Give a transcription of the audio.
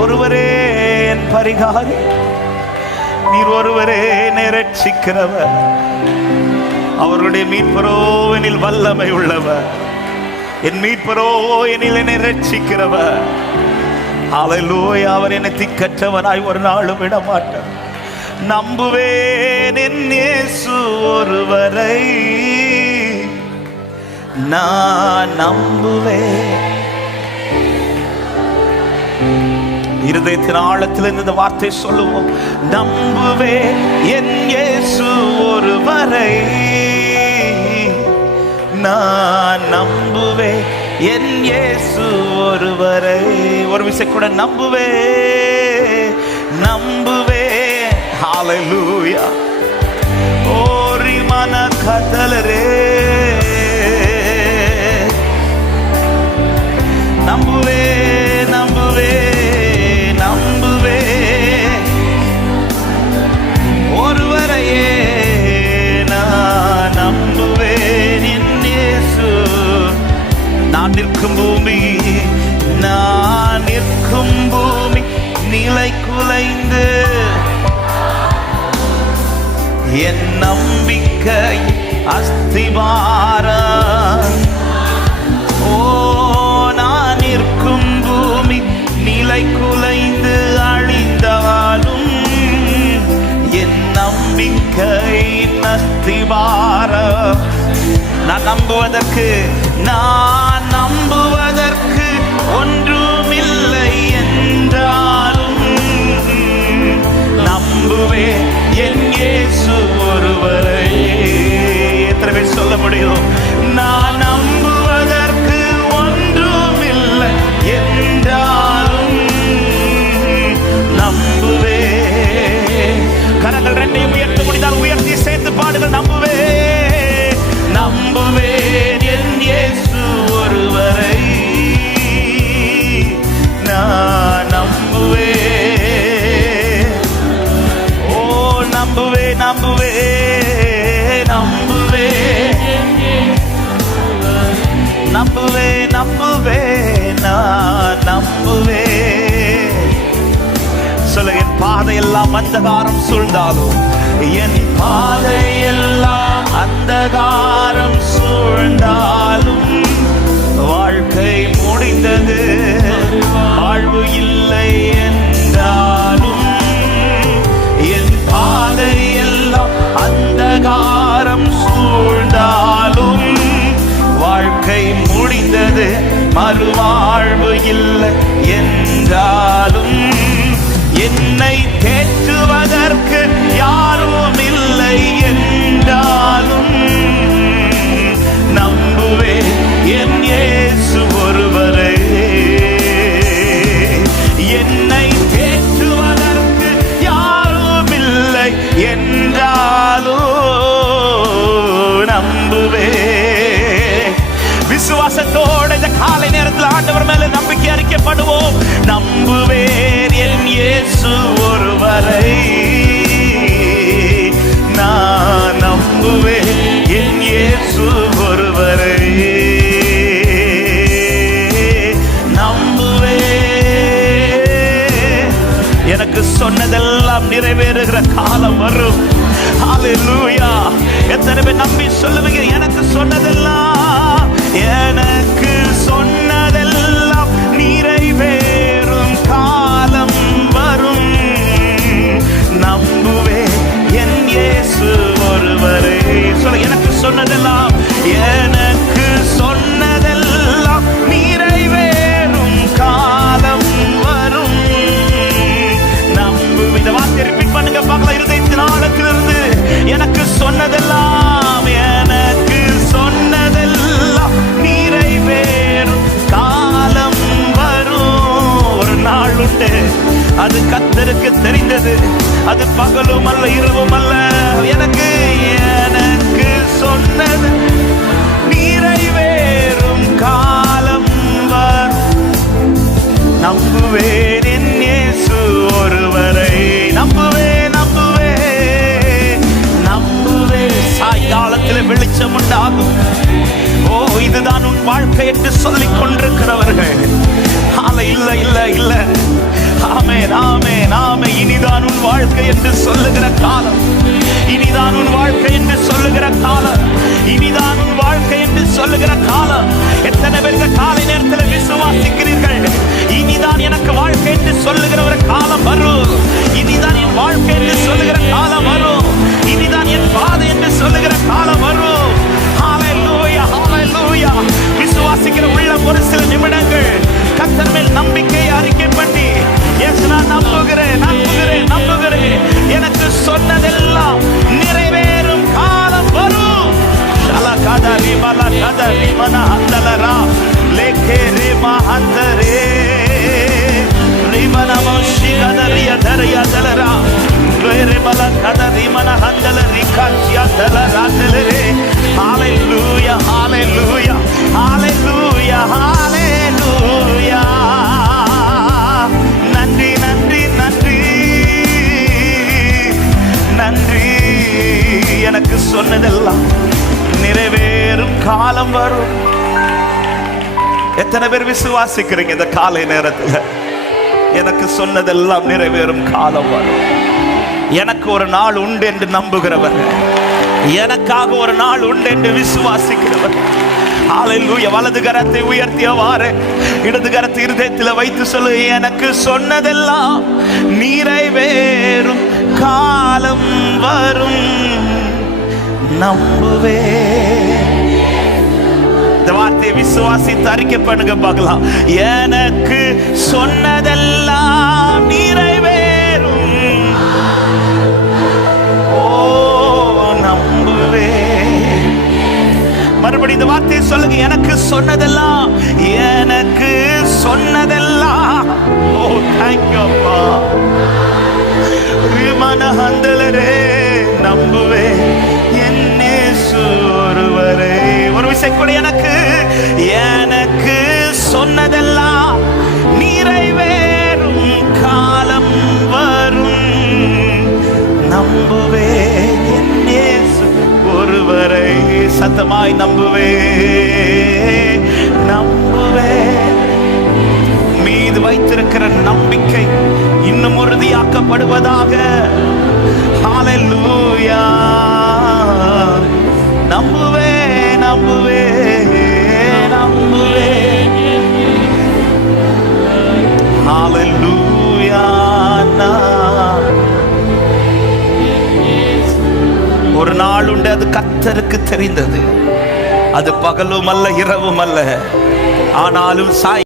ஒருவரே என் பரிகாரி, நீர் ஒருவரே ரட்சிக்கிறவர். அவருடைய மீட்பரோ எனில் வல்லமை உள்ளவர், என் மீட்பரோ எனில் என்னை ரட்சிக்கிறவர். ஹல்லேலூயா. அவர் என்னை திக்கற்றவனாய் ஒரு நாளும் விட மாட்டார். நம்புவேன் என் இயேசு ஒருவரை, நான் நம்புவேன். இருதயத்தின் ஆழத்தில் இந்த வார்த்தை சொல்லுவோம். நம்புவேன் என் இயேசு ஒருவரை, நான் நம்புவேன் என் இயேசு ஒருவரை. ஒரு விஷயம் கூட நம்புவேன், நம்புவேன். ஹல்லேலூயா. ஓரி மன கதலரே, நம்புவே நம்புவே நம்புவே ஒருவரையே நான் நம்புவேன் என் இயேசு. நான் நிற்கும் பூமி, நான் நிற்கும் பூமி நிலை குலைந்து என் நம்பிக்கை அஸ்திவாரம். ஓ, நான் நிற்கும் பூமி நிலை குலைந்து அழிந்தாலும் என் நம்பிக்கை அஸ்திவாரம். நான் நம்புவதற்கு ஒன்றுமில்லை என்றாலும் நம்புவேன் என் இயேசு ஒருவரை. எத்தனை பேர் சொல்ல முடியும்? நான் நம்புவதற்கு ஒன்றுமில்லை என்றாலும் நம்புவேன். கரங்கள் ரெண்டையும் உயர்த்த முடிந்தால் உயர்த்தி சேர்த்து பாடுங்கள். நம்புவேன் என் இயேசு ஒருவரை, நான் நம்புவேன். ஓ, நம்புவேன் நம்புவேன் நம்புவேன் நம்புவேன் நான் நம்புவேன். சொல்ல, என் பாதையெல்லாம் அந்தகாரம் சூழ்ந்தாலும், என் பாதையெல்லாம் அந்தகாரம் சூழ்ந்தாலும் வாழ்க்கை முடிந்தது, வாழ்வு இல்லை என்றாலும் என் பாதையெல்லாம் அந்தகாரம் சூழ்ந்தாலும் வாழ்க்கை முடிந்தது, மறுவாழ்வு இல்லை என்றாலும் என்னை தேற்றுவதற்கு யாரும் இல்லை என்றாலும் நம்புவேன் என் இயேசு ஒருவரை. என்னை தேற்றுவதற்கு யாரும் இல்லை என்றாலும் நம்புவேன். விசுவாசத்தோடு இந்த காலை நேரத்தில் ஆண்டவர் மேல நம்பிக்கை அறிக்கைப்படுவோம். நம்புவேன் என் இயேசு ஒருவரை, நான் நம்புவேன் என் இயேசு ஒருவரை. நம்புவேன். எனக்கு சொன்னதெல்லாம் நிறைவேறுகிற காலம் வரும். ஹல்லேலூயா. எத்தனை பேர் நம்பி சொல்லுவீங்க? எனக்கு சொன்னதெல்லாம், எனக்கு சொன்னதெல்லாம் நிறைவேறும் காலம் வரும். நம்புவேன் என் இயேசு ஒருவரை. சொல்ல, எனக்கு சொன்னதெல்லாம், எனக்கு சொன்னதெல்லாம் நிறைவேறும் காலம் வரும். நம்பு. இந்த வார்த்தை ரிப்பீட் பண்ணுங்க பார்க்கலாம். இருதயத்தின் ஆழத்திலிருந்து, எனக்கு சொன்னதெல்லாம், எனக்கு சொன்னதெல்லாம் நிறைவேறும் காலம் வரும். ஒரு நாள் உண்டு, அது கர்த்தருக்கு தெரிந்தது, அது பகலும் அல்ல இரவும் அல்ல. எனக்கு சொன்னது நிறைவேறும் காலம் வரும். நம்புவேன் என் இயேசு ஒருவரை. நம்புவேன் நம்புவேன் நம்புவேன். சாயங்காலத்தில் வெளிச்சம் உண்டாகும். ஓ, இதுதான் உன் வாழ்க்கை என்று சொல்லிக் கொண்டிருக்கிறவர்கள், இல்ல இல்ல இல்ல, ஆமென், ஆமென். இனிதான் உன் வாழ்க்கை என்று சொல்லுகிற காலம், இனிதான் உன் வாழ்க்கை என்று சொல்லுகிற காலம், இனிதான் உன் வாழ்க்கை என்று சொல்லுகிற காலம். எத்தனை பேருக்கு காலை நேரத்தில் விசுவாசிக்கிறீர்கள்? இனிதான் எனக்கு வாழ்க்கை என்று சொல்லுகிற ஒரு காலம் வரும். இனிதான் என் வாழ்க்கை என்று சொல்லுகிற காலம் வரும். இனிதான் என் பாதை என்று சொல்லுகிற காலம் வரும். ஹல்லேலூயா, ஹல்லேலூயா. விசுவாசிக்கிற உள்ளம் ஒரு சில நிமிடங்கள் கர்த்தர் மேல் நம்பிக்கை அறிக்கை பண்ணி, எஸ் நான் நம்புகிறேன், நம்புகிறேன், நம்புகிறேன், எனக்கு சொன்னதெல்லாம் நிறைவேறும் காலம் வரும். ஷலகதரி மலகதரி மனஹந்தலரா லேகேரே மஹந்தரே ரிமனமோ ஷிகதரியா தரியா தலரா லேரே மலகதரி மனஹந்தலரி காச்சியா தலரா தலரே. ஹalleluya, ஹalleluya, ஹalleluya, ஹalleluya. நன்றி, நன்றி, நன்றி, நன்றி. எனக்கு சொன்னதெல்லாம் நிறைவேறும் காலம் வரும். எத்தனை பேர் விசுவாசிக்கிறீங்க இந்த காலை நேரத்தில்? எனக்கு சொன்னதெல்லாம் நிறைவேறும் காலம் வரும். எனக்கு ஒரு நாள் உண்டு என்று நம்புகிறவர், எனக்காக ஒரு நாள் உண்டு என்று விசுவாசிக்கிறவர். ஹல்லேலூயா. வலது கரத்தை உயர்த்தியவாறு இடது கரத்தை இருதயத்தில் வைத்து சொல்லு, எனக்கு சொன்னதெல்லாம் நிறைவேறும் காலம் வரும், நம்புவே. இந்த வார்த்தையை விசுவாசித்து அறிக்கை பண்ணுங்க பார்க்கலாம். எனக்கு சொன்னதெல்லாம் நிறைவேறும், ஓ நம்புவே. மறுபடியும் இந்த வார்த்தையை சொல்லுங்க, எனக்கு சொன்னதெல்லாம், எனக்கு சொன்னதெல்லாம், ஓ தேங்க்யூ அப்பா. மனஹந்தலரே நம்புவே என் இயேசு ஒருவரே. ஒரு விஷயம் கூட, எனக்கு எனக்கு சொன்னதெல்லாம் நிறைவேறும் காலம் வரும், நம்புவே என் இயேசு ஒருவரை. சத்தமாய் நம்புவே, நம்புவே. மீது வைத்திருக்கிற நம்பிக்கை இன்னும் உறுதியாக்கப்படுவதாக. ஹல்லேலூயா. நம்புவே, நம்புவே, நம்புவே. ஹல்லேலூயா. ஒரு நாள் உண்டு, அது கர்த்தருக்கு தெரிந்தது. அது பகலும் அல்ல இரவும் அல்ல, ஆனாலும் சாய்